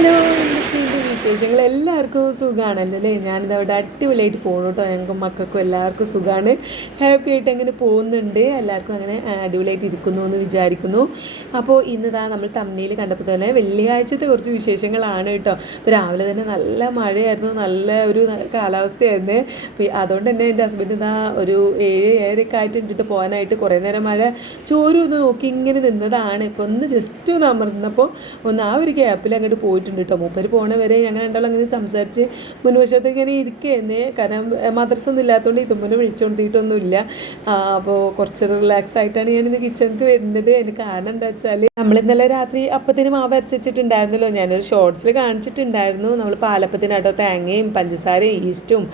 Hello, എന്തൊക്കെയുണ്ട് വിശേഷങ്ങൾ? എല്ലാവർക്കും സുഖമാണല്ലോ അല്ലേ? ഞാനിതവിടെ അടിപൊളിയായിട്ട് പോകണം കേട്ടോ. ഞങ്ങൾക്കും മക്കൾക്കും എല്ലാവർക്കും സുഖമാണ്. ഹാപ്പി ആയിട്ട് അങ്ങനെ പോകുന്നുണ്ട്. എല്ലാവർക്കും അങ്ങനെ അടിപൊളിയായിട്ട് ഇരിക്കുന്നു എന്ന് വിചാരിക്കുന്നു. അപ്പോൾ ഇന്നിതാ നമ്മൾ തമ്മിൽ കണ്ടപ്പോൾ തന്നെ വെള്ളിയാഴ്ചത്തെ കുറച്ച് വിശേഷങ്ങളാണ് കേട്ടോ. ഇപ്പോൾ രാവിലെ തന്നെ നല്ല മഴയായിരുന്നു, നല്ല ഒരു കാലാവസ്ഥയായിരുന്നു. അതുകൊണ്ട് തന്നെ എൻ്റെ ഹസ്ബൻഡ് ഇതാ ഒരു 7-7:30 ആയിട്ട് ഇട്ടിട്ട് പോകാനായിട്ട് കുറേ നേരം മഴ ചോരും നോക്കി ഇങ്ങനെ നിന്നതാണ്. ഇപ്പോൾ ഒന്ന് ജസ്റ്റ് ഒന്ന് അമർന്നപ്പോൾ ഒന്ന് ആ ഒരു ഗ്യാപ്പിൽ അങ്ങോട്ട് പോയിട്ടുണ്ട് കേട്ടോ. മൂപ്പര് പോണ വരെ ഞങ്ങൾ രണ്ടാളും അങ്ങനെ സംസാരിച്ച് മുൻവശത്ത് ഇങ്ങനെ ഇരിക്കുകയെന്നേ. കാരണം മദ്രസ ഒന്നും ഇല്ലാത്തതുകൊണ്ട് ഇതുമ്പോലെ വിളിച്ചുകൊണ്ടിട്ടൊന്നുമില്ല. അപ്പോൾ കുറച്ച് റിലാക്സ് ആയിട്ടാണ് ഞാനിന്ന് കിച്ചണിക്ക് വരുന്നത്. അതിന് കാരണം എന്താ വെച്ചാൽ നമ്മൾ ഇന്നലെ രാത്രി അപ്പത്തിന് മാവ് അരച്ചിട്ടുണ്ടായിരുന്നല്ലോ. ഞാനൊരു ഷോർട്സിൽ കാണിച്ചിട്ടുണ്ടായിരുന്നു. നമ്മൾ പാലപ്പത്തിനാട്ടോ തേങ്ങയും പഞ്ചസാരയും ഈസ്റ്റും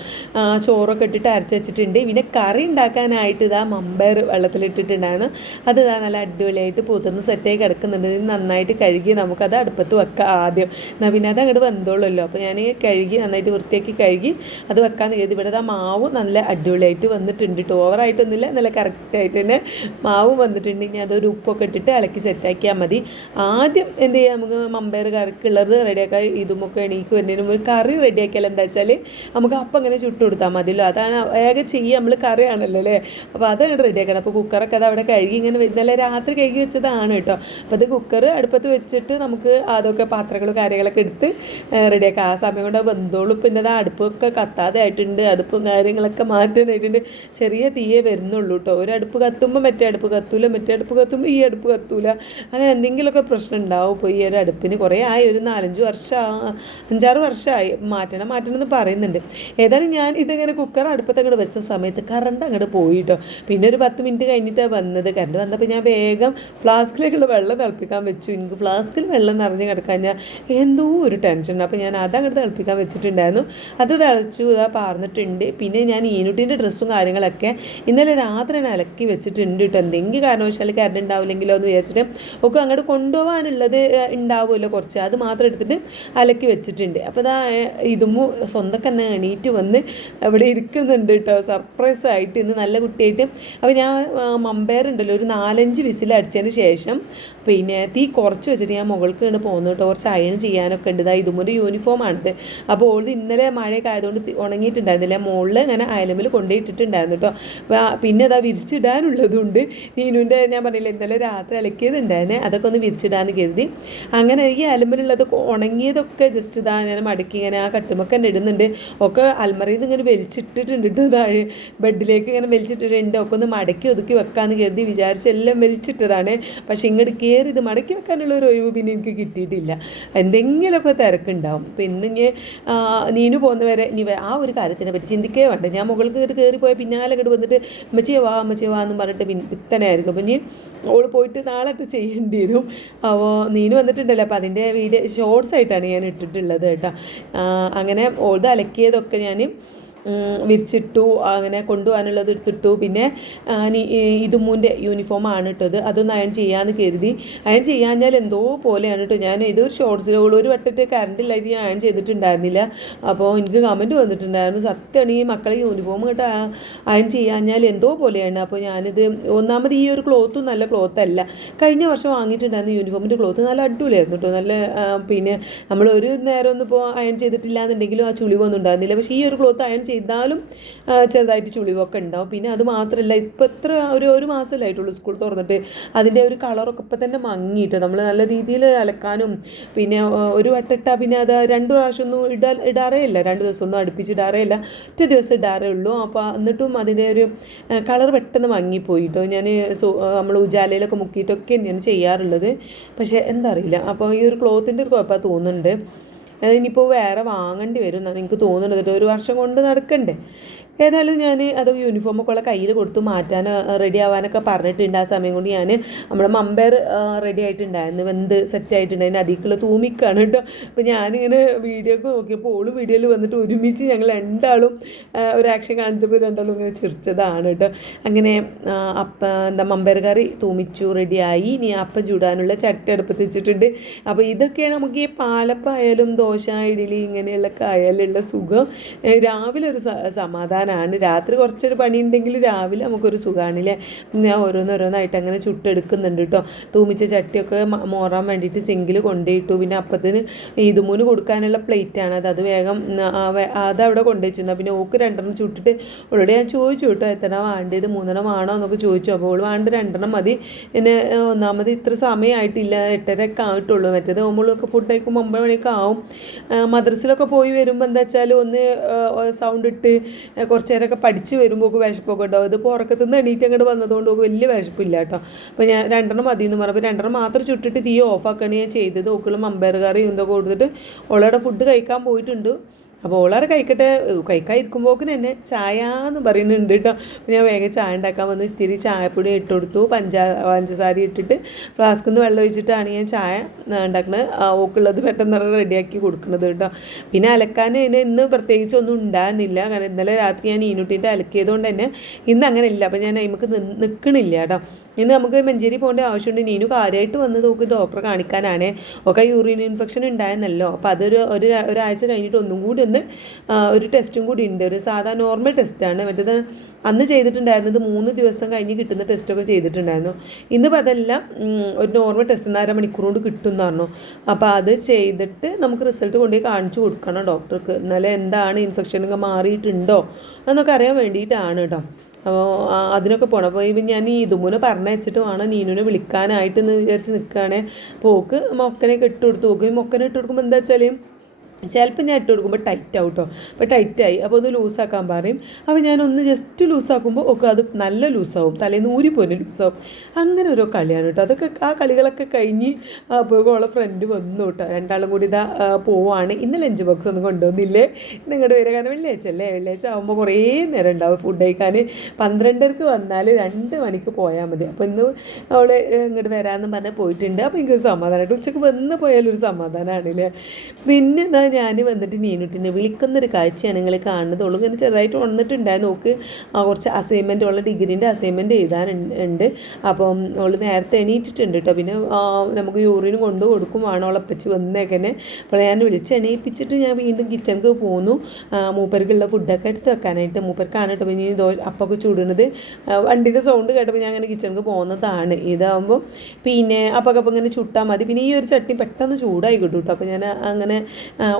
ചോറൊക്കെ ഇട്ടിട്ട് അരച്ച് വെച്ചിട്ടുണ്ട്. പിന്നെ കറി ഉണ്ടാക്കാനായിട്ട് ഇതാ മമ്പയർ വെള്ളത്തിലിട്ടിട്ടുണ്ടായിരുന്നു. അത് ഇതാ നല്ല അടിപൊളിയായിട്ട് പുതിർന്ന് സെറ്റായി കിടക്കുന്നുണ്ട്. ഇത് നന്നായിട്ട് കഴുകി നമുക്കത് അടുപ്പത്ത് വെക്കാം ആദ്യം. എന്നാൽ പിന്നെ അത് അങ്ങോട്ട് വെന്തോളുമല്ലോ. അപ്പോൾ ഞാൻ കഴുകി നന്നായിട്ട് വൃത്തിയാക്കി കഴുകി അത് വെക്കാമെന്ന് കരുതി. ഇവിടെ ആ മാവ് നല്ല അടിപൊളിയായിട്ട് വന്നിട്ടുണ്ട് കേട്ടോ. ഓവറായിട്ടൊന്നുമില്ല, നല്ല കറക്റ്റായിട്ട് തന്നെ മാവ് വന്നിട്ടുണ്ട്. ഇനി അതൊരു ഉപ്പൊക്കെ ഇട്ടിട്ട് ഇളക്കി സെറ്റാക്കിയാൽ മതി. ആദ്യം എന്ത് ചെയ്യുക, നമുക്ക് മമ്പയർ കറിക്കുള്ളത് റെഡിയാക്കാം. ഇതുമൊക്കെ എണീക്ക് വരുന്നതിന് ഒരു കറി റെഡിയാക്കിയാൽ എന്താ വെച്ചാൽ നമുക്ക് അപ്പം അങ്ങനെ ചുട്ട് കൊടുത്താൽ മതിയല്ലോ. അതാണ് വേഗം ചെയ്യുക, നമ്മൾ കറിയാണല്ലോ അല്ലേ. അപ്പോൾ അത് അങ്ങോട്ട് റെഡിയാക്കണം. അപ്പോൾ കുക്കറൊക്കെ അത് അവിടെ കഴുകി ഇങ്ങനെ ഇന്നലെ രാത്രി കഴുകി വെച്ചതാണ് കേട്ടോ. അപ്പോൾ അത് കുക്കർ അടുപ്പത്ത് വെച്ചിട്ട് നമുക്ക് അതൊക്കെ പാത്രങ്ങളും കാര്യങ്ങളൊക്കെ എടുത്ത് റെഡിയാക്കാം. ആ സമയം കൊണ്ട് വെന്തോളും. പിന്നെ അത് അടുപ്പൊക്കെ കത്താതെ ആയിട്ടുണ്ട്, അടുപ്പും കാര്യങ്ങളൊക്കെ മാറ്റാനായിട്ടുണ്ട്. ചെറിയ തീയേ വരുന്നുള്ളൂ കേട്ടോ. ഒരു അടുപ്പ് കത്തുമ്പോൾ മറ്റേ അടുപ്പ് കത്തൂല, മറ്റേ അടുപ്പ് കത്തുമ്പോൾ ഈ അടുപ്പ് കത്തൂല. അങ്ങനെ എന്തെങ്കിലുമൊക്കെ പ്രശ്നം ഉണ്ടാവും. ഇപ്പോൾ ഈ ഒരു അടുപ്പിന് കുറേ ആയി, ഒരു 4-5 വർഷം 5-6 വർഷമായി. മാറ്റണം എന്ന് പറയുന്നുണ്ട്. ഏതായാലും ഞാൻ ഇതിങ്ങനെ കുക്കർ അടുപ്പത്ത് അങ്ങോട്ട് വെച്ച സമയത്ത് കറണ്ട് അങ്ങോട്ട് പോയിട്ടോ. പിന്നെ ഒരു 10 മിനിറ്റ് കഴിഞ്ഞിട്ടാണ് വന്നത്. കറണ്ട് വന്നപ്പോൾ ഞാൻ വേഗം ഫ്ലാസ്കിലേക്കുള്ള വെള്ളം തിളപ്പിക്കാൻ വെച്ചു. എനിക്ക് ഫ്ലാസ്കിൽ വെള്ളം നിറഞ്ഞ് കിടക്കാൻ ഞാൻ എന്തോ ഒരു ടെൻഷൻ. അപ്പോൾ ഞാൻ അതങ്ങോട്ട് തിളപ്പിക്കാൻ വെച്ചിട്ടുണ്ടായിരുന്നു. അത് തിളച്ചു, ഇതാ പാർന്നിട്ടുണ്ട്. പിന്നെ ഞാൻ ഈനുട്ടിൻ്റെ ഡ്രസ്സും കാര്യങ്ങളൊക്കെ ഇന്നലെ രാത്രി ഞാൻ അലക്കി വെച്ചിട്ടുണ്ട് കേട്ടോ. എന്തെങ്കിലും കാരണവശാൽ കറണ്ട് ഉണ്ടാവില്ലെങ്കിലോ എന്ന് വിചാരിച്ചിട്ട് ഒക്കെ അങ്ങോട്ട് കൊണ്ടുപോകാനുള്ളത് ഉണ്ടാവുമല്ലോ കുറച്ച്, അത് മാത്രം എടുത്തിട്ട് അലക്കി വെച്ചിട്ടുണ്ട്. അപ്പോൾ ഇതാ ഇതും സ്വന്തമൊക്കെ തന്നെ എണീറ്റ് വന്ന് അവിടെ ഇരിക്കുന്നുണ്ട് കേട്ടോ. സർപ്രൈസ് ആയിട്ട് ഇന്ന് നല്ല കുട്ടിയായിട്ട്. അപ്പോൾ ഞാൻ മമ്പയർ ഉണ്ടല്ലോ ഒരു 4-5 വിസിലടിച്ചതിന് ശേഷം പിന്നെ തീ കുറച്ച് വെച്ചിട്ട് ഞാൻ മുകൾക്ക് കൊണ്ട് പോകുന്നു കേട്ടോ. കുറച്ച് അയൺ ചെയ്യാനൊക്കെ ഉണ്ട്. ഇതുമൊരു യൂണിഫോമാണിത്. അപ്പോൾ ഓൾത് ഇന്നലെ മഴയൊക്കെ ആയതുകൊണ്ട് ഉണങ്ങിയിട്ടുണ്ടായിരുന്നില്ല. മുകളിൽ ഇങ്ങനെ അയലമിൽ കൊണ്ടുപോയിട്ടിട്ടുണ്ടായിരുന്നു കേട്ടോ. പിന്നെ അതാ വിരിച്ചിടാനുള്ളതുണ്ട്. നീനുവിൻ്റെ ഞാൻ പറഞ്ഞില്ല ഇന്നലെ രാത്രി അലക്കിയതുണ്ടായിരുന്നേ, അതൊക്കെ ഒന്ന് വിരിച്ചിടാന്ന് കരുതി. അങ്ങനെ ഈ അലമ്പിലുള്ളത് ഉണങ്ങിയതൊക്കെ ജസ്റ്റ് ഇതാ ഞാൻ മടക്കി ഇങ്ങനെ ആ കട്ടുമൊക്കെ തന്നെ ഇടുന്നുണ്ട്. ഒക്കെ അൽമറിയിൽ നിന്ന് ഇങ്ങനെ വലിച്ചിട്ടിട്ടുണ്ട് കേട്ടോ. താഴെ ബെഡിലേക്ക് ഇങ്ങനെ വലിച്ചിട്ടിട്ടുണ്ട്. ഒക്കെ ഒന്ന് മടക്കി ഒതുക്കി വെക്കാമെന്ന് കരുതി വിചാരിച്ച് എല്ലാം വലിച്ചിട്ടതാണ്. പക്ഷേ ഇങ്ങോട്ട് കയറി ഇത് മടക്കി വെക്കാനുള്ള ഒരു ഒഴിവ് പിന്നെ എനിക്ക് കിട്ടിയിട്ടില്ല. എന്തെങ്കിലുമൊക്കെ തിരക്കുണ്ടാവും. അപ്പോൾ ഇന്ന് നീനു പോകുന്നവരെ ഇനി ആ ഒരു കാര്യത്തിനെ പറ്റി ചിന്തിക്കേ വേണ്ട. ഞാൻ മുകൾക്ക് കയറിപ്പോയാൽ പിന്നാലെ ഇങ്ങോട്ട് വന്നിട്ട് അമ്മച്ചിയെ വാ എന്ന് പറഞ്ഞിട്ട് പിത്തനെ ആയിരിക്കും. അപ്പം ഇനി ഓൾ പോയിട്ട് നാളെ ചെയ്യേണ്ടി വരും. അപ്പോൾ നീനു വന്നിട്ടുണ്ടല്ലോ. അപ്പോൾ അതിൻ്റെ വീഡിയോ ഷോർട്സ് ആയിട്ടാണ് ഞാൻ ഇട്ടിട്ടുള്ളത് കേട്ടോ. അങ്ങനെ ഓൾത് അലക്കിയതൊക്കെ ഞാൻ വിരിച്ചിട്ടു. അങ്ങനെ കൊണ്ടുപോകാനുള്ളത് എടുത്തിട്ടു. പിന്നെ ഇതുമ്മൂൻ്റെ യൂണിഫോമാണ് ഇട്ടത്. അതൊന്ന് അയൺ ചെയ്യാമെന്ന് കരുതി. അയൺ ചെയ്യാഞ്ഞാൽ എന്തോ പോലെയാണ് കേട്ടോ. ഞാൻ ഇതൊരു ഷോർട്സിലുള്ള ഒരു വട്ടത്തെ കറണ്ടില്ലായിട്ട് ഞാൻ അയൺ ചെയ്തിട്ടുണ്ടായിരുന്നില്ല. അപ്പോൾ എനിക്ക് കമൻറ്റ് വന്നിട്ടുണ്ടായിരുന്നു, സത്യമാണ് ഈ മക്കളെ യൂണിഫോം കേട്ടോ അയൺ ചെയ്യാഞ്ഞാൽ എന്തോ പോലെയാണ്. അപ്പോൾ ഞാനിത് ഒന്നാമത് ഈ ഒരു ക്ലോത്തും നല്ല ക്ലോത്തല്ല. കഴിഞ്ഞ വർഷം വാങ്ങിയിട്ടുണ്ടായിരുന്നു യൂണിഫോമിൻ്റെ ക്ലോത്ത് നല്ല അടിപൊളിയായിരുന്നു കേട്ടോ. നല്ല പിന്നെ നമ്മൾ ഒരു നേരം ഒന്നും ഇപ്പോൾ അയൺ ചെയ്തിട്ടില്ല എന്നുണ്ടെങ്കിലും ആ ചുളിവൊന്നും ഉണ്ടായിരുന്നില്ല. പക്ഷേ ഈ ഒരു ക്ലോത്ത് അയൺ ചെയ്താലും ചെറുതായിട്ട് ചുളിവൊക്കെ ഉണ്ടാവും. പിന്നെ അത് മാത്രമല്ല, ഇപ്പോൾ എത്ര ഒരു മാസമല്ലായിട്ടുള്ളൂ സ്കൂൾ തുറന്നിട്ട്. അതിൻ്റെ ഒരു കളറൊക്കെ ഇപ്പം തന്നെ മങ്ങിയിട്ട് നമ്മൾ നല്ല രീതിയിൽ അലക്കാനും പിന്നെ ഒരു വട്ടിട്ടാൽ പിന്നെ അത് 2 പ്രാവശ്യമൊന്നും ഇടാറേ ഇല്ല. 2 ദിവസമൊന്നും അടുപ്പിച്ചിടാറേ ഇല്ല, ഒറ്റ ദിവസം ഇടാറേ ഉള്ളൂ. അപ്പോൾ എന്നിട്ടും അതിൻ്റെ ഒരു കളർ പെട്ടെന്ന് മങ്ങിപ്പോയിട്ടോ. ഞാൻ നമ്മൾ ഉജാലയിലൊക്കെ മുക്കിയിട്ടൊക്കെ തന്നെയാണ് ചെയ്യാറുള്ളത്. പക്ഷേ എന്താ അറിയില്ല, അപ്പോൾ ഈ ഒരു ക്ലോത്തിൻ്റെ ഒരു കുഴപ്പമാണ് തോന്നുന്നുണ്ട്. ഇനിയിപ്പോൾ വേറെ വാങ്ങേണ്ടി വരും എന്നാണ് എനിക്ക് തോന്നുന്നത്. 1 വർഷം കൊണ്ട് നടക്കണ്ടേ. ഏതായാലും ഞാൻ അതൊക്കെ യൂണിഫോമൊക്കെ ഉള്ള കയ്യിൽ കൊടുത്തു മാറ്റാൻ റെഡി ആവാനൊക്കെ പറഞ്ഞിട്ടുണ്ട്. ആ സമയം കൊണ്ട് ഞാൻ നമ്മുടെ മമ്പയർ റെഡി ആയിട്ടുണ്ടായിരുന്നു, വെന്ത് സെറ്റായിട്ടുണ്ടായിരുന്നു. അതിലേക്കുള്ള തൂമിക്കാണ് കേട്ടോ. അപ്പോൾ ഞാനിങ്ങനെ വീഡിയോ ഒക്കെ നോക്കിയപ്പോൾ ഓള് വീഡിയോയിൽ വന്നിട്ട് ഒരുമിച്ച് ഞങ്ങൾ രണ്ടാളും ഒരു ആക്ഷൻ കാണിച്ചപ്പോൾ രണ്ടാളും ഇങ്ങനെ ചിരിച്ചതാണ് കേട്ടോ. അങ്ങനെ മമ്പയർ കറി തൂമിച്ചു റെഡിയായി. ഇനി അപ്പം ചൂടാനുള്ള ചട്ടി അടുപ്പത്ത് വെച്ചിട്ടുണ്ട്. അപ്പോൾ ഇതൊക്കെയാണ് നമുക്ക് ഈ പാലപ്പായാലും ദോശ ഇഡ്ഡലി ഇങ്ങനെയുള്ളൊക്കെ ആയാലുള്ള സുഖം. രാവിലെ ഒരു സമാധാനം സമാധാനമാണ്. രാത്രി കുറച്ചൊരു പണിയുണ്ടെങ്കിൽ രാവിലെ നമുക്കൊരു സുഖമാണില്ലേ. ഞാൻ ഓരോന്നോരോന്നായിട്ട് അങ്ങനെ ചുട്ടെടുക്കുന്നുണ്ട് കേട്ടോ. തൂമിച്ച ചട്ടിയൊക്കെ മോറാൻ വേണ്ടിയിട്ട് സിങ്കിൽ കൊണ്ടുപോയിട്ടു. പിന്നെ അപ്പത്തിന് ഈദുമൂന് കൊടുക്കാനുള്ള പ്ലേറ്റാണ് അത് വേഗം അതവിടെ കൊണ്ടുവച്ചിരുന്നു. പിന്നെ ഓക്ക് 2 ചുട്ടിട്ട് അവളോട് ഞാൻ ചോദിച്ചു കേട്ടോ എത്ര വേണ്ടത്, 3 വേണോ എന്നൊക്കെ ചോദിച്ചു. അപ്പോൾ അവൾ വേണ്ട 2 മതി, പിന്നെ ഒന്നാമത് ഇത്ര സമയമായിട്ടില്ല, 8:30 ആയിട്ടുള്ളൂ. മറ്റേത് നമ്മളൊക്കെ ഫുഡ് കഴിക്കുമ്പോൾ 9 മണിയൊക്കെ ആവും. മദ്രസിലൊക്കെ പോയി വരുമ്പോൾ എന്താ വെച്ചാൽ ഒന്ന് സൗണ്ട് ഇട്ട് കുറച്ച് നേരമൊക്കെ പഠിച്ച് വരുമ്പോൾ വിശപ്പൊക്കെ ഉണ്ടാവും. ഇതിപ്പോൾ ഉറക്കത്തുനിന്ന് എണീറ്റ് അങ്ങോട്ട് വന്നതുകൊണ്ട് വലിയ വിശപ്പില്ല കേട്ടോ. അപ്പോൾ ഞാൻ 2 മതി എന്ന് പറഞ്ഞപ്പോൾ 2 മാത്രം ചുട്ടിട്ട് തീ ഓഫാക്കുകയാണ് ഞാൻ ചെയ്തത്. ഓക്കുള്ള മമ്പയർ കറി എന്തൊക്കെ കൊടുത്തിട്ട് ഓളോടെ ഫുഡ് കഴിക്കാൻ പോയിട്ടുണ്ട്. അപ്പോൾ ഓളാറ് കഴിക്കാതിരിക്കുമ്പോക്കിന് തന്നെ ചായ എന്ന് പറയുന്നുണ്ട് കേട്ടോ. ഞാൻ വേഗം ചായ ഉണ്ടാക്കാൻ വന്ന് ഇത്തിരി ചായപ്പൊടി ഇട്ട് കൊടുത്തു, പഞ്ചസാര ഇട്ടിട്ട് ഫ്ലാസ്കിൽ നിന്ന് വെള്ളം ഒഴിച്ചിട്ടാണ് ഞാൻ ചായ ഉണ്ടാക്കുന്നത്. ഓക്കുള്ളത് പെട്ടെന്ന് റെഡിയാക്കി കൊടുക്കുന്നത് കേട്ടോ. പിന്നെ അലക്കാൻ ഇന്ന് പ്രത്യേകിച്ചൊന്നും ഉണ്ടാകുന്നില്ല, കാരണം ഇന്നലെ രാത്രി ഞാൻ ഈനുട്ടിൻ്റെ അലക്കിയതുകൊണ്ട് തന്നെ ഇന്ന് അങ്ങനെ ഇല്ല. അപ്പോൾ ഞാൻ നമുക്ക് നിൽക്കണില്ല കേട്ടോ. ഇന്ന് നമുക്ക് മഞ്ചേരി പോകേണ്ട ആവശ്യമുണ്ട്. നീനു കാര്യമായിട്ട് വന്ന് നോക്കി ഡോക്ടറെ കാണിക്കാനാണ്. ഒക്കെ യൂറിൻ ഇൻഫെക്ഷൻ ഉണ്ടായെന്നല്ലോ. അപ്പോൾ അതൊരു ഒരാഴ്ച കഴിഞ്ഞിട്ട് ഒന്നും കൂടി ഒരു ടെസ്റ്റും കൂടി ഉണ്ട്. ഒരു സാധാ നോർമൽ ടെസ്റ്റാണ്. മറ്റേത് അന്ന് ചെയ്തിട്ടുണ്ടായിരുന്നത് 3 ദിവസം കഴിഞ്ഞ് കിട്ടുന്ന ടെസ്റ്റൊക്കെ ചെയ്തിട്ടുണ്ടായിരുന്നു. ഇന്നിപ്പോൾ അതെല്ലാം ഒരു നോർമൽ ടെസ്റ്റ് 1.5 മണിക്കൂർ കൊണ്ട് കിട്ടും എന്ന് പറഞ്ഞു. അപ്പോൾ അത് ചെയ്തിട്ട് നമുക്ക് റിസൾട്ട് കൊണ്ടുപോയി കാണിച്ചു കൊടുക്കണം ഡോക്ടർക്ക്. എന്നാലും എന്താണ് ഇൻഫെക്ഷനൊക്കെ മാറിയിട്ടുണ്ടോ എന്നൊക്കെ അറിയാൻ വേണ്ടിയിട്ടാണ് കേട്ടോ. അപ്പോൾ അതിനൊക്കെ പോകണം. അപ്പോൾ ഇപ്പം ഞാൻ ഈദുമൂനെ പറഞ്ഞയച്ചിട്ട് വേണം നീനുവിനെ വിളിക്കാനായിട്ട് എന്ന് വിചാരിച്ച് നിൽക്കുകയാണേ. പോക്ക് മൊക്കനെയൊക്കെ ഇട്ട് കൊടുത്തു നോക്കും. ഈ മൊക്കനെ ഇട്ട് കൊടുക്കുമ്പോൾ എന്താ വെച്ചാൽ ചിലപ്പോൾ ഞാൻ ഇട്ട് കൊടുക്കുമ്പോൾ ടൈറ്റ് ആവും കേട്ടോ. അപ്പോൾ ടൈറ്റായി അപ്പോൾ ഒന്ന് ലൂസാക്കാൻ പറയും. അപ്പോൾ ഞാനൊന്ന് ജസ്റ്റ് ലൂസാക്കുമ്പോൾ ഒക്കെ അത് നല്ല ലൂസാവും, തലേന്ന് ഊരിപ്പോയി ലൂസാവും. അങ്ങനെ ഓരോ കളിയാണ് കേട്ടോ. അതൊക്കെ ആ കളികളൊക്കെ കഴിഞ്ഞ് അപ്പോൾ ഓളെ ഫ്രണ്ട് വന്നു കേട്ടോ. 2 കൂടി ഇതാ പോവാണ്. ഇന്ന് ലഞ്ച് ബോക്സ് ഒന്നും കൊണ്ടുവന്നില്ലേ, നിങ്ങളുടെ പേര് കാരണം വെള്ളിയാഴ്ച അല്ലേ. വെള്ളിയാഴ്ച ആകുമ്പോൾ കുറേ നേരം ഉണ്ടാവും ഫുഡ് കഴിക്കാൻ. 12:30 വന്നാൽ 2 മണിക്ക് പോയാൽ മതി. അപ്പോൾ ഇന്ന് അവൾ ഇങ്ങോട്ട് വരാമെന്ന് പറഞ്ഞാൽ പോയിട്ടുണ്ട്. അപ്പോൾ എനിക്കൊരു സമാധാനമായിട്ട് ഉച്ചയ്ക്ക് വന്ന് പോയാലൊരു സമാധാനമാണല്ലേ. പിന്നെ ഞാൻ വന്നിട്ട് നീനുട്ടിനെ വിളിക്കുന്നൊരു കാഴ്ചയാണ് നിങ്ങൾ കാണുന്നതുള്ളൂ. ഇങ്ങനെ ചെറുതായിട്ട് വന്നിട്ടുണ്ടായിരുന്നു. നോക്ക് കുറച്ച് അസൈൻമെൻറ്റ്, ഉള്ള ഡിഗ്രീൻ്റെ അസൈൻമെൻറ്റ് എഴുതാനുണ്ട്. അപ്പം അവൾ നേരത്തെ എണീറ്റിട്ടുണ്ട് കേട്ടോ. പിന്നെ നമുക്ക് യൂറിന് കൊണ്ട് കൊടുക്കും വേണം അവളപ്പച്ച് വന്നേക്കന്നെ. അപ്പോൾ ഞാൻ വിളിച്ച് എണീപ്പിച്ചിട്ട് ഞാൻ വീണ്ടും കിച്ചണിക്ക് പോന്നു മൂപ്പർക്കുള്ള ഫുഡൊക്കെ എടുത്ത് വെക്കാനായിട്ട്. മൂപ്പർക്കാണ് കേട്ടോ ഇനി അപ്പൊക്കെ ചൂടുന്നത്. വണ്ടിൻ്റെ സൗണ്ട് കേട്ടപ്പോൾ ഞാൻ അങ്ങനെ കിച്ചണിക്ക് പോകുന്നതാണ്. ഇതാകുമ്പോൾ പിന്നെ അപ്പൊക്കെ ഇങ്ങനെ ചുട്ടാൽ മതി. പിന്നെ ഈ ഒരു ചട്ടി പെട്ടെന്ന് ചൂടായി കിട്ടും കേട്ടോ. അപ്പോൾ ഞാൻ അങ്ങനെ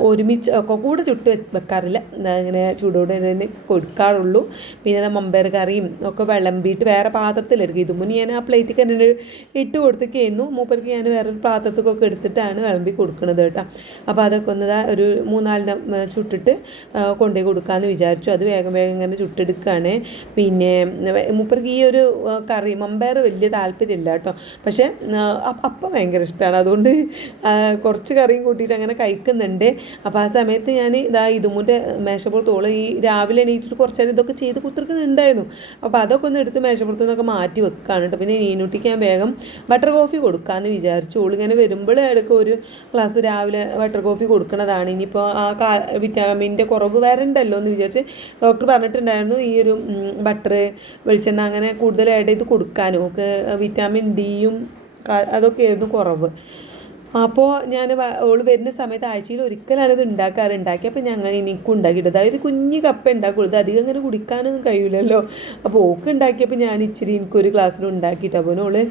ഒരുമിച്ച് ഒക്കെ കൂടെ ചുട്ട് വെക്കാറില്ല, അങ്ങനെ ചൂടോടെ തന്നെ കൊടുക്കാറുള്ളൂ. പിന്നെ മമ്പയർ കറിയും ഒക്കെ വിളമ്പിയിട്ട് വേറെ പാത്രത്തിലെടുക്കും. ഇതുമുന്നേ ഞാൻ ആ പ്ലേറ്റിൽ തന്നെ ഇട്ട് കൊടുത്തേക്കായിരുന്നു. മൂപ്പർക്ക് ഞാൻ വേറൊരു പാത്രത്തിലൊക്കെ എടുത്തിട്ടാണ് വിളമ്പി കൊടുക്കുന്നത് കേട്ടോ. അപ്പോൾ അതൊക്കെ ഒന്ന് ഒരു 3-4 ചുട്ടിട്ട് കൊണ്ടുപോയി കൊടുക്കാമെന്ന് വിചാരിച്ചു. അത് വേഗം വേഗം ഇങ്ങനെ ചുട്ടെടുക്കുകയാണ്. പിന്നെ മൂപ്പർക്ക് ഈ ഒരു കറി മമ്പയർ വലിയ താല്പര്യമില്ല കേട്ടോ. പക്ഷേ അപ്പം ഭയങ്കര ഇഷ്ടമാണ്, അതുകൊണ്ട് കുറച്ച് കറിയും കൂട്ടിയിട്ട് അങ്ങനെ കഴിക്കുന്നുണ്ട്. അപ്പോൾ ആ സമയത്ത് ഞാൻ ഇതുമുൻ്റെ മേശപ്പുറത്തോളം ഈ രാവിലെ എണീറ്റിട്ട് കുറച്ച് നേരം ഇതൊക്കെ ചെയ്ത് കുത്തിരിക്കുന്നുണ്ടായിരുന്നു. അപ്പോൾ അതൊക്കെ ഒന്ന് എടുത്ത് മേശപ്പുറത്ത് നിന്നൊക്കെ മാറ്റി വെക്കുകയാണ് കേട്ടോ. പിന്നെ നീനുട്ടിക്ക് ഞാൻ വേഗം ബട്ടർ കോഫി കൊടുക്കാമെന്ന് വിചാരിച്ചു. ഓളിങ്ങനെ വരുമ്പോൾ ഇടയ്ക്ക് ഒരു ഗ്ലാസ് രാവിലെ ബട്ടർ കോഫി കൊടുക്കുന്നതാണ്. ഇനിയിപ്പോൾ ആ വിറ്റാമിൻ്റെ കുറവ് വരണ്ടല്ലോ എന്ന് വിചാരിച്ച് ഡോക്ടർ പറഞ്ഞിട്ടുണ്ടായിരുന്നു ഈ ഒരു ബട്ടർ വെളിച്ചെണ്ണ അങ്ങനെ കൂടുതൽ ആഡ് ചെയ്ത് കൊടുക്കാനും ഒക്കെ. വിറ്റാമിൻ ഡിയും അതൊക്കെയായിരുന്നു കുറവ്. അപ്പോൾ ഞാൻ ഓൾ വരുന്ന സമയത്ത് ആഴ്ചയിൽ ഒരിക്കലാണ് ഇത് ഉണ്ടാക്കി. അപ്പോൾ ഞങ്ങൾ എനിക്കും ഉണ്ടാക്കിയിട്ട് അതായത് കുഞ്ഞ് കപ്പ ഉണ്ടാക്കുള്ളൂ. ഇത് അധികം അങ്ങനെ കുടിക്കാനൊന്നും കഴിയില്ലല്ലോ. അപ്പോൾ ഓക്ക് ഉണ്ടാക്കിയപ്പോൾ ഞാൻ ഇച്ചിരി എനിക്കൊരു ഗ്ലാസ്സിൽ ഉണ്ടാക്കിയിട്ട്. അപ്പോൾ ഓള്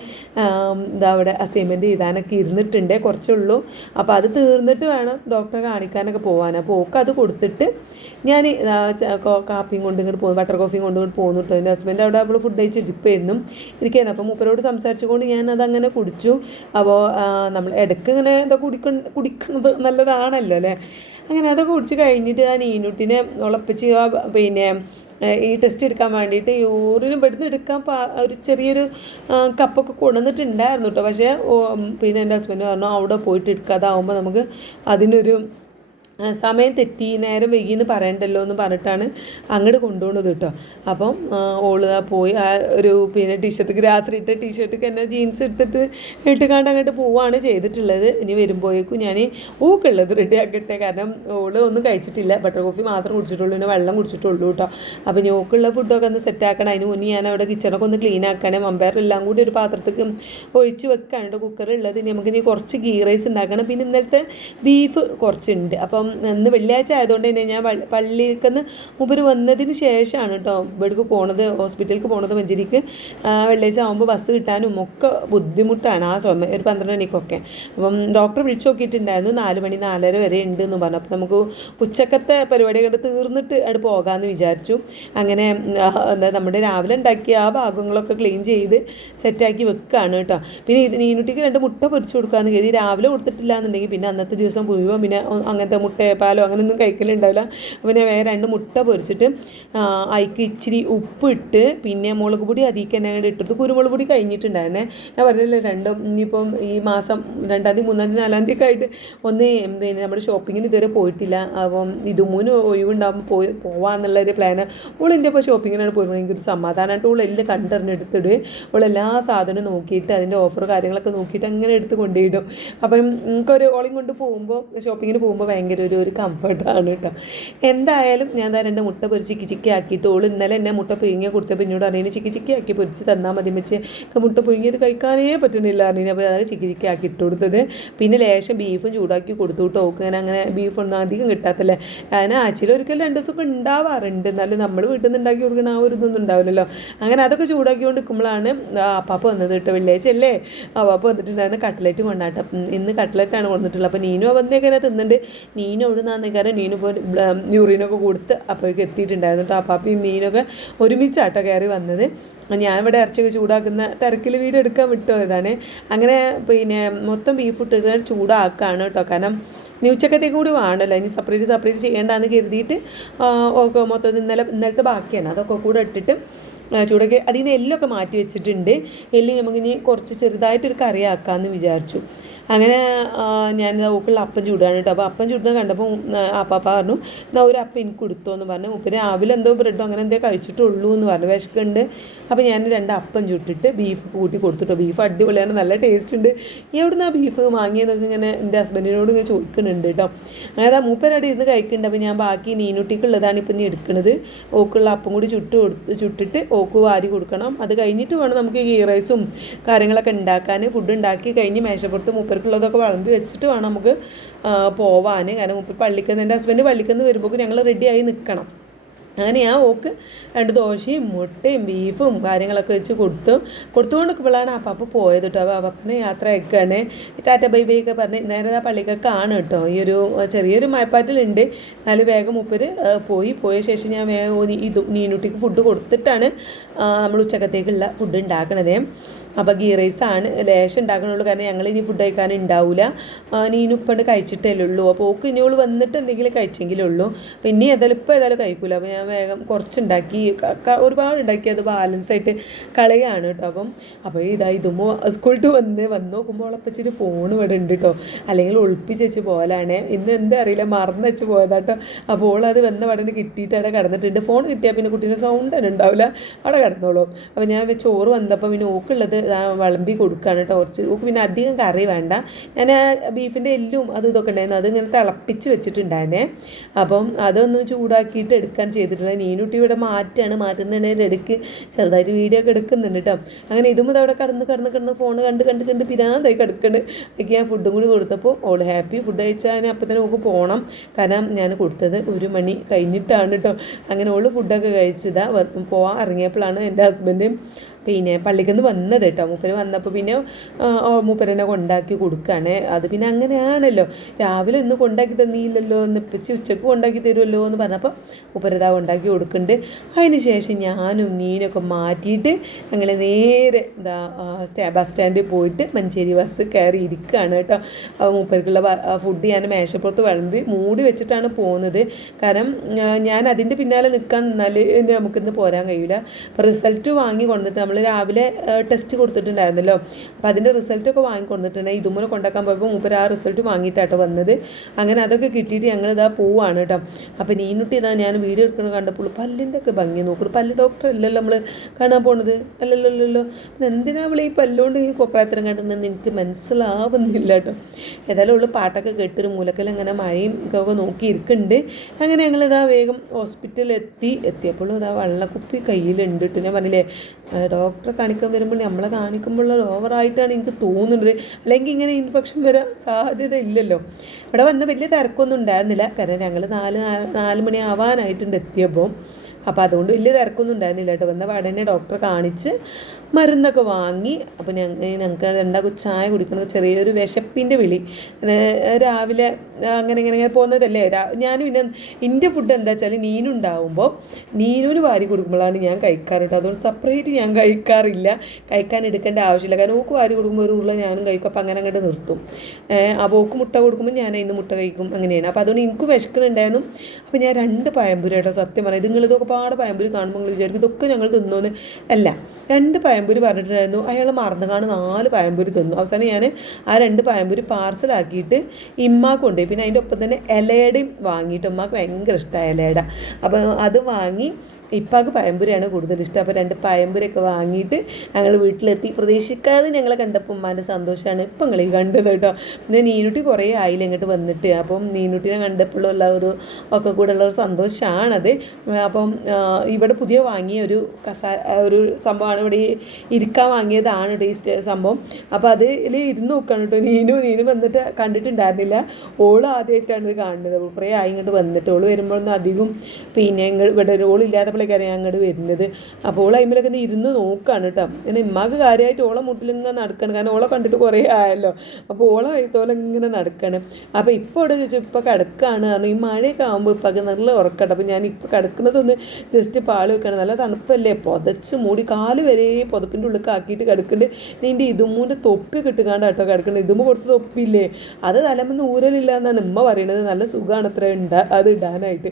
അവിടെ അസൈൻമെൻറ്റ് ചെയ്താനൊക്കെ ഇരുന്നിട്ടുണ്ട്, കുറച്ചുള്ളൂ. അപ്പോൾ അത് തീർന്നിട്ട് വേണം ഡോക്ടറെ കാണിക്കാനൊക്കെ പോകാൻ. അപ്പോൾ ഓക്ക് അത് കൊടുത്തിട്ട് ഞാൻ കാപ്പിയും കൊണ്ട് ഇങ്ങോട്ട് പോകുന്നു, ബട്ടർ കോഫിയും കൊണ്ട് ഇങ്ങോട്ട് പോകുന്നു കേട്ടോ. എൻ്റെ ഹസ്ബൻഡ് അവിടെ അവൾ ഫുഡ് കഴിച്ചിരിപ്പായിരുന്നു ഇരിക്കുന്നു. അപ്പോൾ മൂപ്പരോട് സംസാരിച്ചുകൊണ്ട് ഞാൻ അതങ്ങനെ കുടിച്ചു. അപ്പോൾ നമ്മൾ ഇടയ്ക്ക് ഇങ്ങനെ ഇതൊക്കെ കുടിക്കുന്നത് നല്ലതാണല്ലോ അല്ലേ. അങ്ങനെ അതൊക്കെ കുടിച്ച് കഴിഞ്ഞിട്ട് ഞാൻ ഈനുട്ടിനെ ഉളപ്പിച്ച് പിന്നെ ഈ ടെസ്റ്റ് എടുക്കാൻ വേണ്ടിയിട്ട് യൂറിനും ഇവിടുന്ന് എടുക്കാൻ ഒരു ചെറിയൊരു കപ്പൊക്കെ കൊണ്ടുവന്നിട്ടുണ്ടായിരുന്നു കേട്ടോ. പക്ഷേ പിന്നെ എൻ്റെ ഹസ്ബൻഡ് പറഞ്ഞു അവിടെ പോയിട്ട് എടുക്കാതാവുമ്പോൾ നമുക്ക് അതിനൊരു സമയം തെറ്റി നേരം വൈകിയെന്ന് പറയണ്ടല്ലോ എന്ന് പറഞ്ഞിട്ടാണ് അങ്ങോട്ട് കൊണ്ടുപോകുന്നത് കേട്ടോ. അപ്പം ഓള് പോയി ആ ഒരു പിന്നെ ടീഷർട്ട് രാത്രി ഇട്ട ടീഷർട്ടൊക്കെ എന്നെ ജീൻസ് ഇട്ടുകാണ്ട് അങ്ങോട്ട് പോവുകയാണ് ചെയ്തിട്ടുള്ളത്. ഇനി വരുമ്പോഴേക്കും ഞാൻ ഓക്കുള്ളത് റെഡി ആക്കട്ടെ, കാരണം ഓള് ഒന്നും കഴിച്ചിട്ടില്ല, ബട്ടർ കോഫി മാത്രം കുടിച്ചിട്ടുള്ളൂ, പിന്നെ വെള്ളം കുടിച്ചിട്ടുള്ളൂ കേട്ടോ. അപ്പം ഇനി ഓക്കുള്ള ഫുഡൊക്കെ ഒന്ന് സെറ്റാക്കണം. അതിന് മുന്നേ ഞാൻ അവിടെ കിച്ചണൊക്കെ ഒന്ന് ക്ലീൻ ആക്കണേ. മമ്പയറെല്ലാം കൂടി ഒരു പാത്രത്തേക്ക് ഒഴിച്ച് വെക്കാണ്ട് കുക്കറുള്ളത്. ഇനി നമുക്കിനി കുറച്ച് ഗീ റൈസ് ഉണ്ടാക്കണം. പിന്നെ ഇന്നലത്തെ ബീഫ് കുറച്ചുണ്ട്. അപ്പം അപ്പം ഇന്ന് വെള്ളിയാഴ്ച ആയതുകൊണ്ട് തന്നെ ഞാൻ പള്ളിയിൽ മൂപ്പര് വന്നതിന് ശേഷമാണ് കേട്ടോ ഇവിടേക്ക് പോണത്, ഹോസ്പിറ്റലിലേക്ക് പോണത് മഞ്ചേരിക്ക്. വെള്ളിയാഴ്ച ആകുമ്പോൾ ബസ് കിട്ടാനും ഒക്കെ ബുദ്ധിമുട്ടാണ് ആ സമയം, ഒരു 12 മണിക്കൊക്കെ. അപ്പം ഡോക്ടറെ വിളിച്ച് നോക്കിയിട്ടുണ്ടായിരുന്നു, 4 മണി 4:30 വരെ ഉണ്ട് എന്ന് പറഞ്ഞു. അപ്പോൾ നമുക്ക് ഉച്ചക്കത്തെ പരിപാടിയൊക്കെ തീർന്നിട്ട് അവിടെ പോകാമെന്ന് വിചാരിച്ചു. അങ്ങനെ എന്താ നമ്മുടെ രാവിലെ ഉണ്ടാക്കിയ ആ ഭാഗങ്ങളൊക്കെ ക്ലീൻ ചെയ്ത് സെറ്റാക്കി വെക്കുകയാണ് കേട്ടോ. പിന്നെ നീനുട്ടിക്ക് 2 മുട്ട പൊരിച്ചു കൊടുക്കാമെന്ന് കരുതി. രാവിലെ കൊടുത്തിട്ടില്ല എന്നുണ്ടെങ്കിൽ പിന്നെ അന്നത്തെ ദിവസം മുഴുവൻ പിന്നെ അങ്ങനത്തെ മുട്ടപ്പാലോ അങ്ങനെയൊന്നും കഴിക്കലുണ്ടാവില്ല. അപ്പോൾ ഞാൻ വേറെ 2 മുട്ട പൊരിച്ചിട്ട് അതിക്ക് ഇച്ചിരി ഉപ്പിട്ട് പിന്നെ മുളക് പൊടി അതിലേക്ക് തന്നെ അങ്ങോട്ട് ഇട്ടിട്ട്, കുരുമുളക് പൊടി കഴിഞ്ഞിട്ടുണ്ടായിരുന്നേ. ഞാൻ പറഞ്ഞില്ലേ രണ്ടും ഇനിയിപ്പം ഈ മാസം 2-ാം തീയതി 3-ാം തീയതി 4-ാം തീയതി ഒക്കെ ആയിട്ട് ഒന്ന് പിന്നെ നമ്മുടെ ഷോപ്പിങ്ങിന് ഇതുവരെ പോയിട്ടില്ല. അപ്പം ഇതുമൂന്ന് ഒഴിവുണ്ടാകുമ്പോൾ പോവാന്നുള്ളൊരു പ്ലാന്. ഓളെൻ്റെ ഇപ്പോൾ ഷോപ്പിങ്ങിനാണ് പോയിരുന്നത്. എനിക്കൊരു സമാധാനമായിട്ട് ഓളെല്ലാം കണ്ടറിഞ്ഞെടുത്തിട്ട് ഓളെല്ലാ സാധനവും നോക്കിയിട്ട് അതിൻ്റെ ഓഫർ കാര്യങ്ങളൊക്കെ നോക്കിയിട്ട് അങ്ങനെ എടുത്ത് കൊണ്ടുപോയിടും. അപ്പം എനിക്കൊരു ഓളയും കൊണ്ട് പോകുമ്പോൾ ഷോപ്പിങ്ങിന് പോകുമ്പോൾ ഭയങ്കര ഒരു കംഫർട്ടാണ് കേട്ടോ. എന്തായാലും ഞാൻ 2 മുട്ട പൊരിച്ച് ചിക്കി ആക്കിയിട്ട്, ഓൾ ഇന്നലെ എന്നെ മുട്ട പുഴുങ്ങിയ കൊടുത്തപ്പോൾ എന്നോട് അറിയുന്നത് ചിക്കി ആക്കി പൊരിച്ച് തന്നാൽ മതി വെച്ച്, മുട്ട പുഴുങ്ങിയത് കഴിക്കാനേ പറ്റുന്നില്ല അറിഞ്ഞു. അപ്പോൾ അത് ചിക്കി ആക്കി ഇട്ട് കൊടുത്തത്. പിന്നെ ലേശം ബീഫും ചൂടാക്കി കൊടുത്തു കേട്ടോ. അങ്ങനെ ബീഫൊന്നും അധികം കിട്ടാത്തല്ലേ, അതിന് ആഴ്ചയിൽ ഒരിക്കലും 2 ദിവസമൊക്കെ ഉണ്ടാവാറുണ്ട്. എന്നാലും നമ്മൾ വീട്ടിൽ നിന്ന് ഉണ്ടാക്കി കൊടുക്കണ ആ ഒരു ഇതൊന്നും ഉണ്ടാവില്ലല്ലോ. അങ്ങനെ അതൊക്കെ ചൂടാക്കിക്കൊണ്ട് നിൽക്കുമ്പോഴാണ് അപ്പാപ്പ വന്നത് കേട്ടോ. വെള്ളിയാഴ്ച അല്ലേ, അപ്പാപ്പ വന്നിട്ടുണ്ടായിരുന്നു കട്ട്ലറ്റ് കൊണ്ടാട്ടം. ഇന്ന് കട്ട്ലറ്റാണ് കൊണ്ടിട്ടുള്ളത്. അപ്പോൾ നീനും വന്നേക്കാരെ തിന്നുന്നുണ്ട്. നീനും അവിടെ നിന്നേക്കാരെ നീനും ഇപ്പോൾ യൂറിനൊക്കെ കൊടുത്ത് അപ്പോഴേക്ക് എത്തിയിട്ടുണ്ടായിരുന്നു കേട്ടോ. അപ്പാപ്പയും നീനൊക്കെ ഒരുമിച്ചാട്ടോ കയറി വന്നത്. ഞാൻ ഇവിടെ ഇറച്ചിയൊക്കെ ചൂടാക്കുന്ന തിരക്കിൽ വീഡിയോ എടുക്കാൻ വിട്ടുപോയതാണ്. അങ്ങനെ പിന്നെ മൊത്തം ബീഫ് ഇട്ടിട്ട് ചൂടാക്കുകയാണ് കേട്ടോ. കാരണം ഇനി ഉച്ചക്കത്തേക്ക് കൂടി വേണമല്ലോ, ഇനി സെപ്പറേറ്റ് ചെയ്യേണ്ടതെന്ന് കരുതിയിട്ട് ഒക്കെ മൊത്തം ഇന്നലത്തെ ബാക്കിയാണ് അതൊക്കെ കൂടെ ഇട്ടിട്ട് ചൂടൊക്കെ അതിൽ നിന്ന് എല്ലൊക്കെ മാറ്റി വെച്ചിട്ടുണ്ട്. എല്ല് നമുക്കിനി കുറച്ച് ചെറുതായിട്ടൊരു കറിയാക്കാമെന്ന് വിചാരിച്ചു. അങ്ങനെ ഞാൻ ഓക്കുള്ള അപ്പം ചൂടാണ് കേട്ടോ. അപ്പോൾ അപ്പം ചൂടുന്നത് കണ്ടപ്പോൾ അപ്പാപ്പ പറഞ്ഞു എന്നാൽ ഒരു അപ്പം എനിക്ക് കൊടുത്തോ എന്ന് പറഞ്ഞു. മുപ്പര് രാവിലെ എന്തോ ബ്രെഡോ അങ്ങനെ എന്തോ കഴിച്ചിട്ടുള്ളൂ എന്ന് പറഞ്ഞു, വിശക്കുണ്ട്. അപ്പോൾ ഞാൻ 2 അപ്പം ചുട്ടിട്ട് ബീഫ് കൂട്ടി കൊടുത്തിട്ടോ. ബീഫ് അടിപൊളിയാണ്, നല്ല ടേസ്റ്റ് ഉണ്ട്. എവിടുന്ന് ആ ബീഫ് വാങ്ങിയെന്നൊക്കെ ഇങ്ങനെ എൻ്റെ ഹസ്ബൻഡിനോട് ഇങ്ങനെ ചോദിക്കുന്നുണ്ട് കേട്ടോ. അങ്ങനെ മൂപ്പരടി ഇരുന്ന് കഴിക്കുന്നുണ്ട്. അപ്പോൾ ഞാൻ ബാക്കി നീനുട്ടിക്കുള്ളതാണ് ഇപ്പം നീ എടുക്കുന്നത്. ഓക്കുള്ള അപ്പം കൂടി ചുട്ടിട്ട് ഓക്ക് വാരി കൊടുക്കണം. അത് കഴിഞ്ഞിട്ട് വേണം നമുക്ക് ഗീ റൈസും കാര്യങ്ങളൊക്കെ ഉണ്ടാക്കാൻ. ഫുഡ് ഉണ്ടാക്കി കഴിഞ്ഞ് മേശപ്പുറത്ത് മൂപ്പർക്കുള്ളതൊക്കെ വിളമ്പി വെച്ചിട്ട് വേണം നമുക്ക് പോവാൻ. കാരണം മൂപ്പർ എൻ്റെ ഹസ്ബൻഡ് പള്ളിക്കന്ന് വരുമ്പോൾ ഞങ്ങൾ റെഡിയായി നിൽക്കണം. അങ്ങനെ ഞാൻ ഓക്ക് 2 ദോശയും മുട്ടയും ബീഫും കാര്യങ്ങളൊക്കെ വെച്ച് കൊടുത്തുകൊണ്ടിരിക്കുമ്പോഴാണ് അപ്പാപ്പ പോയത് കേട്ടോ. അപ്പോൾ അപ്പാപ്പനെ യാത്ര അയക്കുകയാണ്, ടാറ്റ ബൈ ബൈ ഒക്കെ പറഞ്ഞ് നേരെ ആ പള്ളിക്കൊക്കെയാണ് കേട്ടോ. ഈ ഒരു ചെറിയൊരു മയപ്പാറ്റിലുണ്ട്. എന്നാലും വേഗം മൂപ്പര് പോയ ശേഷം ഞാൻ വേഗം നീനുട്ടിക്ക് ഫുഡ് കൊടുത്തിട്ടാണ് നമ്മൾ ഉച്ചക്കത്തേക്കുള്ള ഫുഡ് ഉണ്ടാക്കണത്. അപ്പോൾ ഗീ റൈസാണ് ലേശം ഉണ്ടാക്കണുള്ളൂ, കാരണം ഞങ്ങൾ ഇനി ഫുഡ് കഴിക്കാൻ ഉണ്ടാവില്ല. നീനുപ്പണ്ട് കഴിച്ചിട്ടല്ലേ ഉള്ളൂ. അപ്പോൾ ഓക്ക് ഇനി ഓൾ വന്നിട്ട് എന്തെങ്കിലും കഴിച്ചെങ്കിലേ ഉള്ളൂ. അപ്പോൾ ഇനി ഏതായാലും കഴിക്കില്ല. അപ്പോൾ ഞാൻ വേഗം കുറച്ചുണ്ടാക്കി, ഒരുപാട് ഉണ്ടാക്കി അത് ബാലൻസ് ആയിട്ട് കളയാണ് കേട്ടോ. അപ്പോൾ ഇതുമ്പോൾ സ്കൂളിൽ വന്ന് നോക്കുമ്പോൾ ഉളപ്പിച്ചിട്ട് ഫോൺ ഇവിടെ ഉണ്ട് കേട്ടോ. അല്ലെങ്കിൽ ഒളിപ്പിച്ച് വെച്ച് പോലാണ്. ഇന്ന് എന്താ അറിയില്ല, മറന്ന് വെച്ച് പോയതാട്ടോ. അപ്പോൾ അത് വന്ന പടന് കിട്ടിയിട്ട് അവിടെ കിടന്നിട്ടുണ്ട്. ഫോൺ കിട്ടിയാൽ പിന്നെ കുട്ടീൻ്റെ സൗണ്ട് തന്നെ ഉണ്ടാവില്ല, അവിടെ കിടന്നോളൂ. അപ്പോൾ ഞാൻ ചോറ് വന്നപ്പോൾ പിന്നെ ഓക്കുള്ളത് വിളമ്പി കൊടുക്കുകയാണ് കേട്ടോ. കുറച്ച് ഓക്ക് പിന്നെ അധികം കറി വേണ്ട. ഞാൻ ബീഫിൻ്റെ എല്ലും ഇതൊക്കെ ഉണ്ടായിരുന്നു, അതിങ്ങനെ തിളപ്പിച്ച് വെച്ചിട്ടുണ്ടായിരുന്നേ. അപ്പം അതൊന്ന് ചൂടാക്കിയിട്ട് എടുക്കാൻ ചെയ്തിട്ടുണ്ട്. നീനുട്ടി ഇവിടെ മാറ്റുന്നതിൻ്റെ ഇടയ്ക്ക് ചെറുതായിട്ട് വീഡിയോ ഒക്കെ എടുക്കുന്നുണ്ട് കേട്ടോ. അങ്ങനെ ഇതും അവിടെ കിടന്ന് ഫോൺ കണ്ട് പിരാന്തായി കിടക്കുന്നുണ്ട്. എനിക്ക് ഞാൻ ഫുഡും കൂടി കൊടുത്തപ്പോൾ ഓൾ ഹാപ്പി. ഫുഡ് കഴിച്ചാൽ അപ്പം തന്നെ ഓക്ക് പോകണം, കാരണം ഞാൻ കൊടുത്തത് 1 മണി കഴിഞ്ഞിട്ടാണ് കേട്ടോ. അങ്ങനെ ഓൾ ഫുഡൊക്കെ കഴിച്ചതാ പോകാൻ ഇറങ്ങിയപ്പോഴാണ് എൻ്റെ ഹസ്ബൻഡ് പിന്നെ പള്ളിക്കന്ന് വന്നത് കേട്ടോ. മൂപ്പര് വന്നപ്പോൾ പിന്നെ മൂപ്പരെന്നെ കൊണ്ടാക്കി കൊടുക്കുകയാണ്. അത് പിന്നെ അങ്ങനെയാണല്ലോ, രാവിലെ ഇന്ന് കൊണ്ടാക്കി തന്നില്ലല്ലോ, ഒന്ന് ഇപ്പച്ചി ഉച്ചക്ക് കൊണ്ടാക്കി തരുമല്ലോ എന്ന് പറഞ്ഞപ്പോൾ മൂപ്പരതാ കൊണ്ടാക്കി കൊടുക്കുന്നുണ്ട്. അതിന് ശേഷം ഞാനും നീനൊക്കെ മാറ്റിയിട്ട് ഞങ്ങൾ നേരെ ബസ് സ്റ്റാൻഡിൽ പോയിട്ട് മഞ്ചേരി ബസ് കയറി ഇരിക്കുകയാണ് കേട്ടോ. മൂപ്പർക്കുള്ള ഫുഡ് ഞാൻ മേശപ്പുറത്ത് വിളമ്പി മൂടി വെച്ചിട്ടാണ് പോകുന്നത്. കാരണം ഞാൻ അതിൻ്റെ പിന്നാലെ നിൽക്കാൻ നിന്നാൽ നമുക്കിന്ന് പോരാൻ കഴിയില്ല. അപ്പോൾ റിസൾട്ട് വാങ്ങി കൊണ്ടിട്ട് നമ്മൾ രാവിലെ ടെസ്റ്റ് കൊടുത്തിട്ടുണ്ടായിരുന്നല്ലോ, അപ്പോൾ അതിൻ്റെ റിസൾട്ടൊക്കെ വാങ്ങിക്കൊണ്ടിട്ടുണ്ടെങ്കിൽ ഇതുപോലെ കൊണ്ടാക്കാൻ പോയപ്പോൾ മൂപ്പര് ആ റിസൾട്ട് വാങ്ങിയിട്ടാട്ടോ വന്നത്. അങ്ങനെ അതൊക്കെ കിട്ടിയിട്ട് ഞങ്ങളിതാ പോവാണ് കേട്ടോ. അപ്പോൾ നീനുട്ടി ഞാൻ വീഡിയോ എടുക്കുന്നത് കണ്ടപ്പോൾ പല്ലിൻ്റെ ഒക്കെ ഭംഗി നോക്കുന്നു. പല്ല് ഡോക്ടർ അല്ലല്ലോ നമ്മൾ കാണാൻ പോണത്, അല്ലല്ലോ. പിന്നെ എന്തിനാ അവൾ ഈ പല്ലുകൊണ്ട് ഈ കൊപ്രാത്തരം കണ്ടിട്ടുണ്ടെന്ന് എനിക്ക് മനസ്സിലാവുന്നില്ല കേട്ടോ. ഏതായാലും ഉള്ള പാട്ടൊക്കെ കേട്ടൊരു മൂലക്കൽ അങ്ങനെ മഴയും ഒക്കെ നോക്കി ഇരിക്കുന്നുണ്ട്. അങ്ങനെ ഞങ്ങളിതാ വേഗം ഹോസ്പിറ്റലിൽ എത്തിയപ്പോഴും ഇതാ വെള്ളക്കുപ്പി കയ്യിലുണ്ട് കേട്ടോ. ഞാൻ പറഞ്ഞില്ലേ ഡോക്ടറെ കാണിക്കാൻ വരുമ്പോൾ നമ്മളെ കാണിക്കുമ്പോഴുള്ള ഓവറായിട്ടാണ് എനിക്ക് തോന്നുന്നത്. അല്ലെങ്കിൽ ഇങ്ങനെ ഇൻഫെക്ഷൻ വരാൻ സാധ്യത ഇല്ലല്ലോ. ഇവിടെ വന്ന് വലിയ തിരക്കൊന്നും ഉണ്ടായിരുന്നില്ല, കാരണം ഞങ്ങൾ 4 മണി ആവാനായിട്ടുണ്ട് എത്തിയപ്പോൾ. അപ്പോൾ അതുകൊണ്ട് വലിയ തിരക്കൊന്നും ഉണ്ടായിരുന്നില്ല കേട്ടോ. വന്ന പാടെ തന്നെ ഡോക്ടറെ കാണിച്ച് മരുന്നൊക്കെ വാങ്ങി. അപ്പോൾ ഞങ്ങൾക്ക് രണ്ടാൾക്കും ചായ കുടിക്കണം. ചെറിയൊരു വിശപ്പിൻ്റെ വിളി. രാവിലെ അങ്ങനെ പോകുന്നതല്ലേ. ഞാൻ പിന്നെ എൻ്റെ ഫുഡ് എന്താ വെച്ചാൽ നീനുണ്ടാവുമ്പോൾ നീനൂന് വാരി കൊടുക്കുമ്പോഴാണ് ഞാൻ കഴിക്കാറ് കേട്ടോ. അതുകൊണ്ട് സെപ്പറേറ്റ് ഞാൻ കഴിക്കാറില്ല, കഴിക്കാൻ എടുക്കേണ്ട ആവശ്യമില്ല. കാരണം ഓക്ക് വാരി കൊടുക്കുമ്പോൾ ഒരു ഉള്ള ഞാനും കഴിക്കും. അപ്പോൾ അങ്ങനെ അങ്ങോട്ട് നിർത്തും. അപ്പോൾ ഓക്ക് മുട്ട കൊടുക്കുമ്പോൾ ഞാൻ ഇന്ന് മുട്ട കഴിക്കും, അങ്ങനെയാണ്. അപ്പോൾ അതുകൊണ്ട് എനിക്ക് വിശക്കണുണ്ടായിരുന്നു. അപ്പോൾ ഞാൻ 2 പഴംപൊരി കേട്ടോ. സത്യം പറയാം, നിങ്ങളിതൊക്കെ പാട് പഴംപൊരി കാണുമ്പോൾ നിങ്ങൾ വിചാരിക്കും ഇതൊക്കെ ഞങ്ങൾ തിന്നോന്ന്. അല്ല, 2 പഴംപൊരി പറഞ്ഞിട്ടുണ്ടായിരുന്നു. അയാൾ മറന്നു കാണും 4 പഴംപൊരി തിന്നു. അവസാനം ഞാൻ ആ 2 പഴംപൊരി പാർസലാക്കിയിട്ട് ഇമ്മാക്ക് കൊണ്ടുപോയി. പിന്നെ അതിൻ്റെ ഒപ്പം തന്നെ ഇലയുടെയും വാങ്ങിയിട്ട്, ഉമ്മാക്ക് ഭയങ്കര ഇഷ്ടമായ ഇലയുടെ. അപ്പോൾ അത് വാങ്ങി. ഇപ്പാക്ക് പഴംപൊരിയാണ് കൂടുതൽ ഇഷ്ടം. അപ്പോൾ 2 പഴംപൊരിയൊക്കെ വാങ്ങിയിട്ട് ഞങ്ങൾ വീട്ടിലെത്തി. പ്രതീക്ഷിക്കാതെ ഞങ്ങളെ കണ്ടപ്പോൾ ഉമ്മാൻ്റെ സന്തോഷമാണ് ഇപ്പം നിങ്ങൾ ഈ കണ്ടത് കേട്ടോ. പിന്നെ നീനുട്ടി കുറേ ആയില്ല ഇങ്ങോട്ട് വന്നിട്ട്. അപ്പം നീനുട്ടിനെ കണ്ടപ്പോഴുള്ള ഒക്കെ കൂടെ ഉള്ള ഒരു സന്തോഷമാണത്. അപ്പം ഇവിടെ പുതിയ വാങ്ങിയ ഒരു സംഭവമാണ്. ഇവിടെ ഇരിക്കാൻ വാങ്ങിയതാണ് കേട്ടോ ഈ സംഭവം. അപ്പോൾ അതിൽ ഇരുന്ന് നോക്കുകയാണ് കേട്ടോ. നീനു വന്നിട്ട് കണ്ടിട്ടുണ്ടായിരുന്നില്ല. ഓള് ആദ്യമായിട്ടാണ് ഇത് കാണുന്നത്. കുറേ ആയി ഇങ്ങോട്ട് വന്നിട്ട്. ഓള് വരുമ്പോഴൊന്നും അധികം പിന്നെ ഇവിടെ ഓളില്ലാത്തപ്പോഴേക്കാണ് ഞാൻ അങ്ങോട്ട് വരുന്നത്. അപ്പോൾ ഓളെ അയിമലൊക്കെ ഒന്ന് ഇരുന്ന് നോക്കുകയാണ് കേട്ടോ. പിന്നെ ഇമ്മാക്ക് കാര്യമായിട്ട് ഓളെ മുട്ടിലിങ്ങനെ നടക്കണം, കാരണം ഓളെ കണ്ടിട്ട് കുറേ ആയല്ലോ. അപ്പോൾ ഓളെ വൈത്തോലെ ഇങ്ങനെ നടക്കണം. അപ്പോൾ ഇപ്പോൾ ഇവിടെ ചോദിച്ചു ഇപ്പോൾ കിടക്കുകയാണ്. കാരണം ഈ മഴയൊക്കെ ആകുമ്പോൾ ഇപ്പൊക്കെ നല്ല ഉറക്കട്ടെ. അപ്പോൾ ഞാൻ ഇപ്പോൾ കിടക്കുന്നതൊന്ന് ജസ്റ്റ് പാളി വെക്കുകയാണ്. നല്ല തണുപ്പല്ലേ, പുതച്ച് മൂടി കാല് വരെ പുതപ്പിൻ്റെ ഉള്ളിൽ ആക്കിയിട്ട് കിടക്കുന്നുണ്ട്. നിൻ്റെ ഇതുമ്മൂൻ്റെ തൊപ്പി കിട്ടുകാണ്ട് കേട്ടോ കിടക്കുന്നത്. ഇതുമ്മ കൊടുത്ത് തൊപ്പിയില്ലേ, അത് തലമെന്ന് ഊരലില്ല എന്നാണ് ഉമ്മ പറയുന്നത്. നല്ല സുഖമാണ് അത്ര അത് ഇടാനായിട്ട്.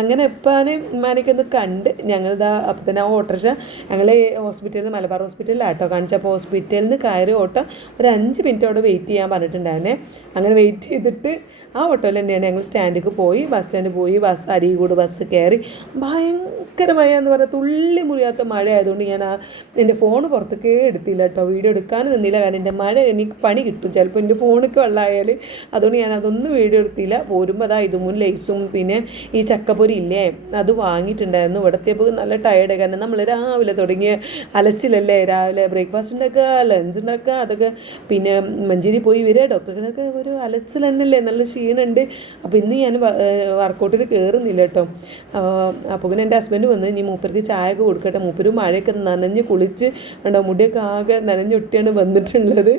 അങ്ങനെ എപ്പാനെ ഉമ്മാനൊക്കെ കണ്ട് ഞങ്ങളിതാ അപ്പം തന്നെ ആ ഓട്ടോറിക്ഷ ഞങ്ങൾ ഹോസ്പിറ്റലിൽ നിന്ന് മലബാർ ഹോസ്പിറ്റലിലാട്ടോ കാണിച്ചപ്പോൾ ഹോസ്പിറ്റലിൽ നിന്ന് കയറി ഓട്ടോ ഒരു 5 മിനിറ്റ് അവിടെ വെയിറ്റ് ചെയ്യാൻ പറഞ്ഞിട്ടുണ്ടായിരുന്നേ. അങ്ങനെ വെയിറ്റ് ചെയ്തിട്ട് ആ ഓട്ടോയിൽ തന്നെയാണ് ഞങ്ങൾ സ്റ്റാൻഡിലേക്ക് പോയി. ബസ് സ്റ്റാൻഡിൽ പോയി അരീക്കോട് ബസ് കയറി. ഭയങ്കര മഴ എന്ന് പറഞ്ഞാൽ തുള്ളി മുറിയാത്ത മഴ ആയതുകൊണ്ട് ഞാൻ എൻ്റെ ഫോൺ പുറത്തേക്കേ എടുത്തില്ല കേട്ടോ. വീഡിയോ എടുക്കാനും നിന്നില്ല, കാരണം എൻ്റെ മഴ എനിക്ക് പണി കിട്ടും ചിലപ്പോൾ എൻ്റെ ഫോണിലേക്ക് വെള്ളമായാൽ. അതുകൊണ്ട് ഞാൻ അതൊന്നും വീഡിയോ എടുത്തില്ല. പോരുമ്പോൾ അതാ ഇതുമുൻ ലേസും പിന്നെ ഈ ചക്കപ്പൊരി ഇല്ലേ അത് വാങ്ങിയിട്ടുണ്ടായിരുന്നു. ഇവിടത്തേപ്പോൾ നല്ല ടയേർഡ്, കാരണം നമ്മൾ രാവിലെ തുടങ്ങിയ അലച്ചിലല്ലേ. രാവിലെ ബ്രേക്ക്ഫാസ്റ്റ് ഉണ്ടാക്കുക, ലഞ്ച് ഉണ്ടാക്കുക, അതൊക്കെ പിന്നെ മഞ്ചേരി പോയി വരിക. ഡോക്ടറുകളൊക്കെ ഒരു അലച്ചിൽ തന്നെയല്ലേ, നല്ല ക്ഷീണമുണ്ട്. അപ്പോൾ ഇന്ന് ഞാൻ വർക്കൗട്ടിൽ കയറുന്നില്ല കേട്ടോ. അപ്പോൾ പിന്നെ എൻ്റെ ഹസ്ബൻഡ് വന്ന് ഇനി മൂപ്പർക്ക് ചായ ഒക്കെ കൊടുക്കട്ടെ. മൂപ്പര് മഴയൊക്കെ നനഞ്ഞ് കുളിച്ച് ഉണ്ടോ, മുടിയൊക്കെ ആകെ നനഞ്ഞൊട്ടിയാണ് വന്നിട്ടുള്ളത്.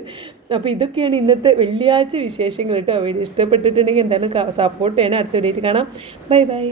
അപ്പോൾ ഇതൊക്കെയാണ് ഇന്നത്തെ വെള്ളിയാഴ്ച വിശേഷങ്ങൾ കേട്ടോ. വീഡിയോ ഇഷ്ടപ്പെട്ടിട്ടുണ്ടെങ്കിൽ എന്തായാലും സപ്പോർട്ട് ചെയ്യണം. അടുത്ത വീഡിയോയിൽ കാണാം. Bye bye.